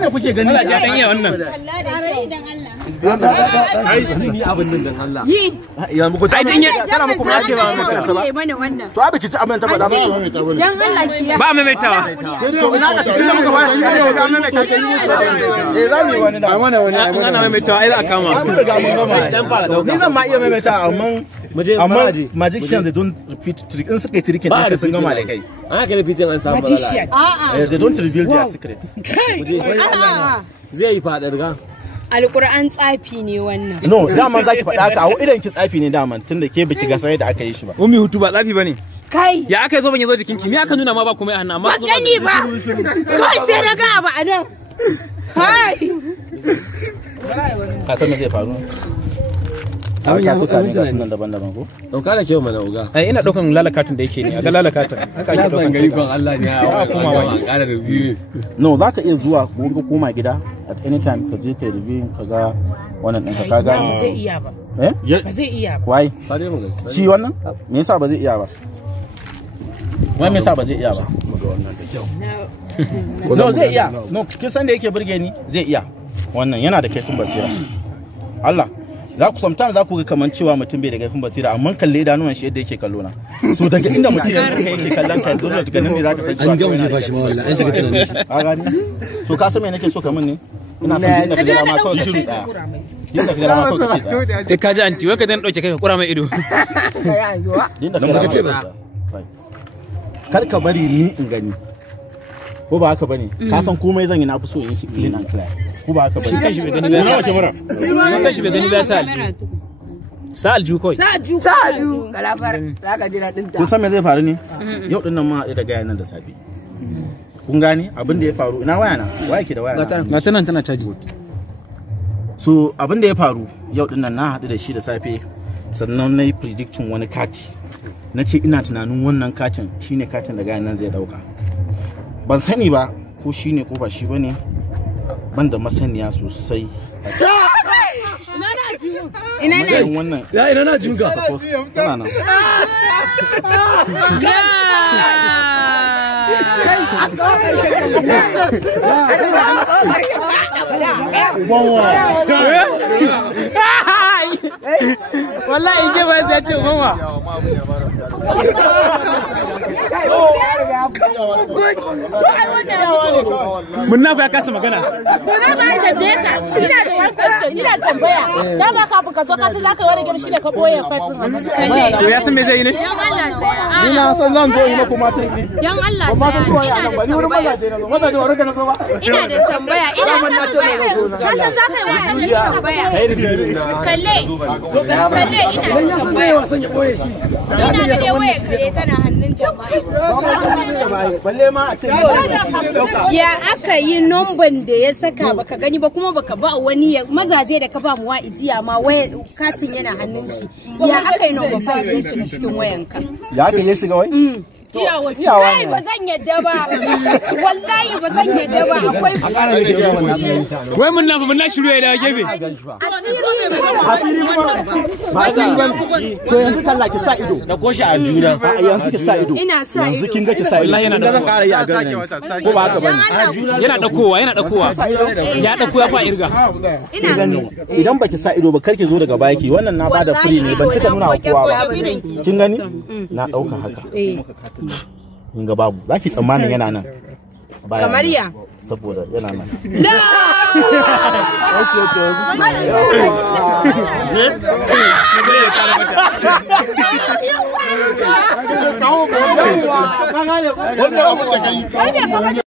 ne kuke gani Allah ya dan iya wannan ai ni abin nan dan Allah yi ya muku ta ai din kana muku ba ke ba makaranta ba wannan to abi kici abin ta ba da ba dan Allah kiya ba maimaitawa to ina ka tafi da muka ba shi ga maimaita shi za mu yi wani da ana maimaitawa ai za a kama mun riga mun gama dan fara dauka ni zan ma iya maimaita amma magicians they don't repeat trick in suka yi tricking din sun gama da kai ana ka repeat an samu they don't reveal their secrets zai yi fada daga Alƙur'an tsafi ne wannan. No, daman zaki faɗa haka, a idan ki tsafi ne daman tunda ke baki ga sai da aka yi shi ba. Ummi hutu ba tsafi bane. Kai. Ya aka zo ban yazo jikinki, me aka nuna ma ba komai a hannu amma zo. Ba gani ba. Kai sai na ga abu a nan. Hai. Ka san me zai faru? Abin ya tuka ne ga sunan daban-daban ko? Dauka da kyau mana uga. Ai ina daukan lalakatin da yake ne, a ga lalakatin. Haka ake daukan gari kon Allah ne ya kuma wani ƙara review. No, zaka iya zuwa ko ka koma gida at any time ka je ka review ka ga wannan ɗinka ka gane. Ba zai iya ba. Ba zai iya ba. Why? Sare mu gaskiya. Shi wannan? Me yasa ba zai iya ba? Wai me yasa ba zai iya ba? No, zai iya. No, kin san da yake burge ni? Zai iya. Wannan yana da kaifin basira. Allah. Za ku sometimes za ku ga kaman cewa mutum bai da kaifin basira amma kalle idanuwan shi yadda yake kallo na. So daga inda mutum yake kallon ka dole daga nan ne za ka san cewa an gama jefa shi ma wallahi an shiga tunanin shi. A gani. So ka san me nake so ka min ne? Ina son inda ka jira ma kawai ka ci tsaya. Inda ka jira ma kawai ka ci tsaya. Kai ka ji anti wai ka dan dauke kai ka kura mai ido. Kai an yiwa. Inda ka ce ba. Kar ka bari ni in gani. Ko ba haka bane? Ka san komai zan yi na fi so yin shi clean and clear. Ko ba haka bane? Shi kanshi bai gani ba. Nawa kamera? Shi kanshi bai gani ba sa. Sa alju koi. Sa alju. Galafar zaka ji dadin ta. Kun san me zai faru ne? Yau din nan ma haɗe da gaya nan da safe. Kun gane abin da ya faru ina waya na? Waya ke da waya na? Ga ta nan tana caji. So abin da ya faru yau din nan na haɗu da shi da safe sannan na yi prediction wani kati. Na ce ina tunanin wannan katin shine katin da gaya nan zai dauka. Ban sani ba ko shine ko ba shi bane. Ban da masaniya sosai. Ina ne? Wannan ya ina na juga. Tana nan. Wallahi je ba sai ce mama. Mun na fa kasa magana. To na ba da beka. Ina da wani question, ina tambaya. Da ba kafin ka zo ka san zaka wani gamshi da ka boye faifin wannan. To ya san me zai yi ne? Dan Allah tsaya. Ina san zan zo yi muku matan ki. Dan Allah Ba san suwa tsaya. ya ba ni wurin mazaje na zo. Mazaje wa ranka na so ba. Ina da tambaya. Ina da tambaya. Ka san zaka yi wasan tambaya. Kalle. Kalle ina da tambaya. Wasan ya boye shi. Ina da dai wayar kare tana hannun jama'a. Balle ma a ce Ya aka yi numban da ya saka baka gani ba kuma baka ba wani mazaje da ka ba mu ijiya ma wayar katin yana hannun shi. Ya aka yi number 5 ya shiga cikin wayanka. ya aka yi shiga wai? Kai ba zan yadda ba. Wallahi ba zan yadda ba. Akwai Wai mun na shiru ya da gefe. Asiri ba asiri ba. To yanzu kalla ki sa ido. Da koshi a juna. Yanzu ki sa ido. ina sa Yanzu ido. kin ga ki sa ido. Wallahi yana da zan ƙara yi a garin. Ko ba haka bane? Yana dakowa, yana dakowa. Ya dako ya fa irga. Ina Gani idan baki sa ido ba karki zo daga baki wannan na bada free ne ban cika nuna wa kowa ba. Kin gani? Na dauka haka. Kin ga babu. Zaki tsammanin yana nan. kamar ya. Saboda yana nan. Da!